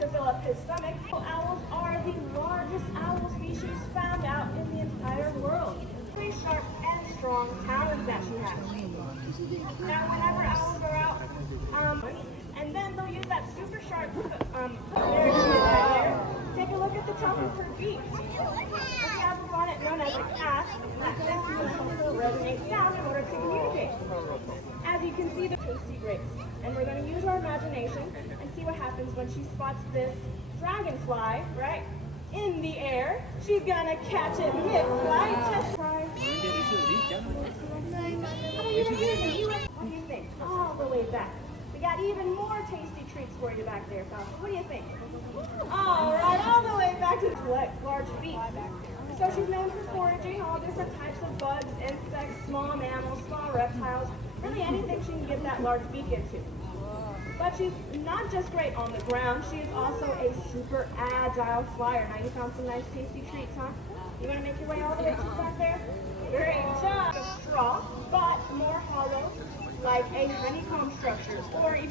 to fill up his stomach. Owls are the largest owl species found out in the entire world. Pretty sharp and strong talons that she has. Now, whenever owls are out, and then they'll use that super sharp take a look at the top of her beak. She has a bonnet known as a casque, and this resonates sound in order to communicate. As you can see, the tasty grapes. And we're going to use our imagination and see what happens when she spots this dragonfly, right, in the air. She's going to catch it mid-flight. Just try. What do you think? All the way back. We got even more tasty treats for you back there, Falcon. What do you think? All right, all the way back to the large beak. So she's known for foraging all different types of bugs, insects, small mammals, small reptiles, really anything she can get that large beak into. But she's not just great on the ground, she is also a super agile flyer. Now you found some nice tasty treats, huh? You want to make your way all the way to the back there? Great job! A straw, but more hollow, like a honeycomb structure, or even